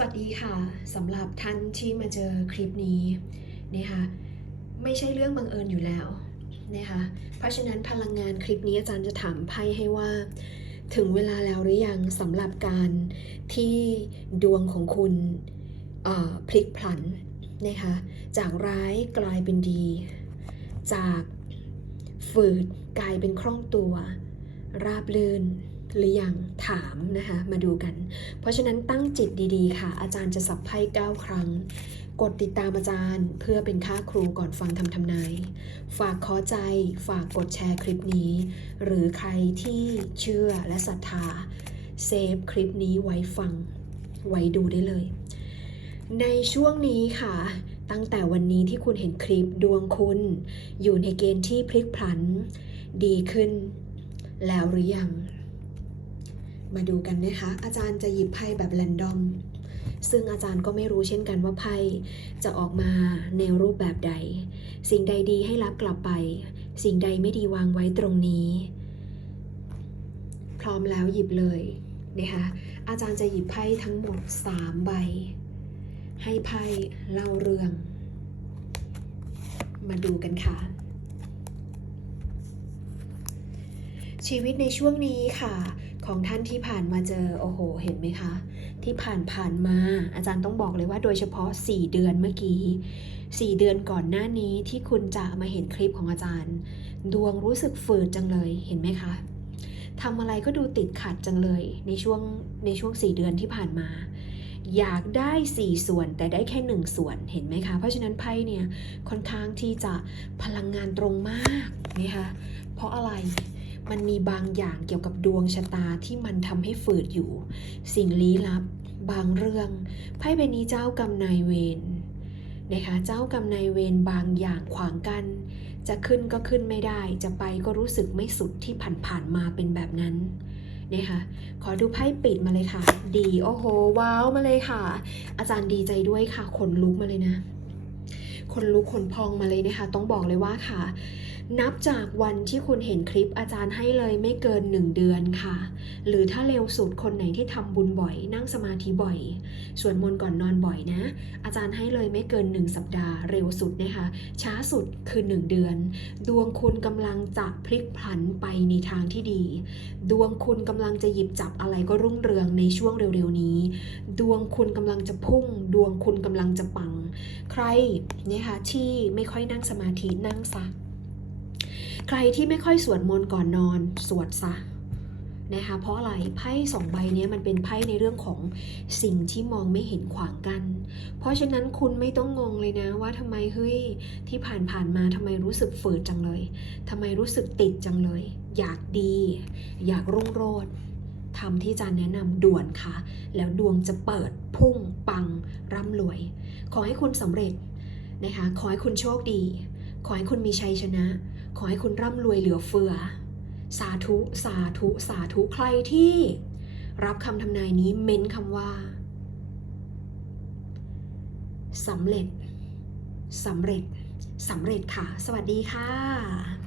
สวัสดีค่ะสำหรับท่านที่มาเจอคลิปนี้นะคะไม่ใช่เรื่องบังเอิญอยู่แล้วนะคะเพราะฉะนั้นพลังงานคลิปนี้อาจารย์จะถามไพ่ให้ว่า ถึงเวลาแล้วหรือยังสำหรับการที่ดวงของคุณพลิกผันนะคะจากร้ายกลายเป็นดี จากฝืดกลายเป็นคล่องตัว ราบลื่น หรือยังถามนะคะ มาดูกัน เพราะฉะนั้นตั้งจิตดีๆ ค่ะ อาจารย์จะสับไพ่9ครั้ง กดติดตามอาจารย์ เพื่อเป็นค่าครูก่อนฟังทำทำนาย ฝากขอใจ ฝากกดแชร์คลิปนี้ หรือใครที่เชื่อและศรัทธาเซฟคลิปนี้ไว้ฟัง ไว้ดูได้เลย ในช่วงนี้ค่ะตั้งแต่วันนี้ที่คุณเห็นคลิปดวงคุณ อยู่ในเกณฑ์ที่พลิกพลัน ดีขึ้น แล้วหรือยัง มาดูกันนะคะ อาจารย์จะหยิบไพ่แบบแรนดอม ซึ่งอาจารย์ก็ไม่รู้เช่นกันว่าไพ่จะออกมาในรูปแบบใด สิ่งใดดีให้รับกลับไป สิ่งใดไม่ดีวางไว้ตรงนี้ พร้อมแล้วหยิบเลยนะคะอาจารย์จะหยิบไพ่ทั้งหมด 3 ใบ ให้ไพ่เล่าเรื่อง มาดูกันค่ะ ชีวิตในช่วงนี้ค่ะ ของท่านที่ผ่านมาเจอโอ้โห เห็นไหมคะ ที่ผ่านผ่านมาอาจารย์ต้องบอกเลยว่าโดยเฉพาะ 4 เดือนเมื่อกี้4เดือนก่อนหน้านี้ที่คุณจะมาเห็นคลิปของอาจารย์ ดวงรู้สึกฝืดจังเลยเห็นไหมคะทำอะไรก็ดูติดขัดจังเลย ในช่วงในช่วง 4 เดือนที่ผ่านมา อยากได้ 4 ส่วนแต่ได้แค่ 1 ส่วนเห็นไหมคะ เพราะฉะนั้นไพ่เนี่ยค่อนข้างที่จะพลังงานตรงมากนะคะเพราะอะไร มันมีบางอย่างเกี่ยวกับดวงชะตาที่มันทำให้ฝืดอยู่ สิ่งลี้ลับ บางเรื่อง ไพ่ใบนี้เจ้ากรรมนายเวรนะคะ เจ้ากรรมนายเวรบางอย่างขวางกัน จะขึ้นก็ขึ้นไม่ได้ จะไปก็รู้สึกไม่สุดที่ผ่านๆมาเป็นแบบนั้นนะคะขอดูไพ่ปิดมาเลยค่ะ ดี โอ้โห ว้าวมาเลยค่ะ อาจารย์ดีใจด้วยค่ะ ขนลุกมาเลยนะขนลุกขนพองมาเลยนะคะ ต้องบอกเลยว่าค่ะ นับจากวันที่คุณเห็นคลิปอาจารย์ให้เลยไม่เกิน 1 เดือนค่ะ หรือถ้าเร็วสุดคนไหนที่ทำบุญบ่อย นั่งสมาธิบ่อยสวดมนต์ก่อนนอนบ่อยนะ อาจารย์ให้เลยไม่เกิน 1 สัปดาห์เร็วสุดนะคะ ช้าสุดคือ 1 เดือน ดวงคุณกำลังจะพลิกผันไปในทางที่ดี ดวงคุณกำลังจะหยิบจับอะไรก็รุ่งเรืองในช่วงเร็วๆนี้ ดวงคุณกำลังจะพุ่ง ดวงคุณกำลังจะปัง ใครเนี่ยค่ะที่ไม่ค่อยนั่งสมาธินั่งซะ ใครที่ไม่ค่อยสวดมนต์ก่อนนอน สวดซะนะคะเพราะอะไรไพ่สองใบนี้มันเป็นไพ่ในเรื่องของสิ่งที่มองไม่เห็นขวางกัน เพราะฉะนั้นคุณไม่ต้องงงเลยนะว่าทำไมเฮ้ยที่ผ่านผ่านๆมาทำไมรู้สึกฝืดจังเลยทำไมรู้สึกติดจังเลย อยากดี อยากรุ่งโรจน์ทำที่อาจารย์แนะนำด่วนค่ะ แล้วดวงจะเปิดพุ่งปังร่ำรวย ขอให้คุณสำเร็จนะคะขอให้คุณโชคดี ขอให้คุณมีชัยชนะ ขอให้คุณร่ำรวยเหลือเฟือ สาธุ สาธุ สาธุ ใครที่รับคำทำนายนี้เม้นคำว่าสำเร็จสำเร็จสำเร็จค่ะ สวัสดีค่ะ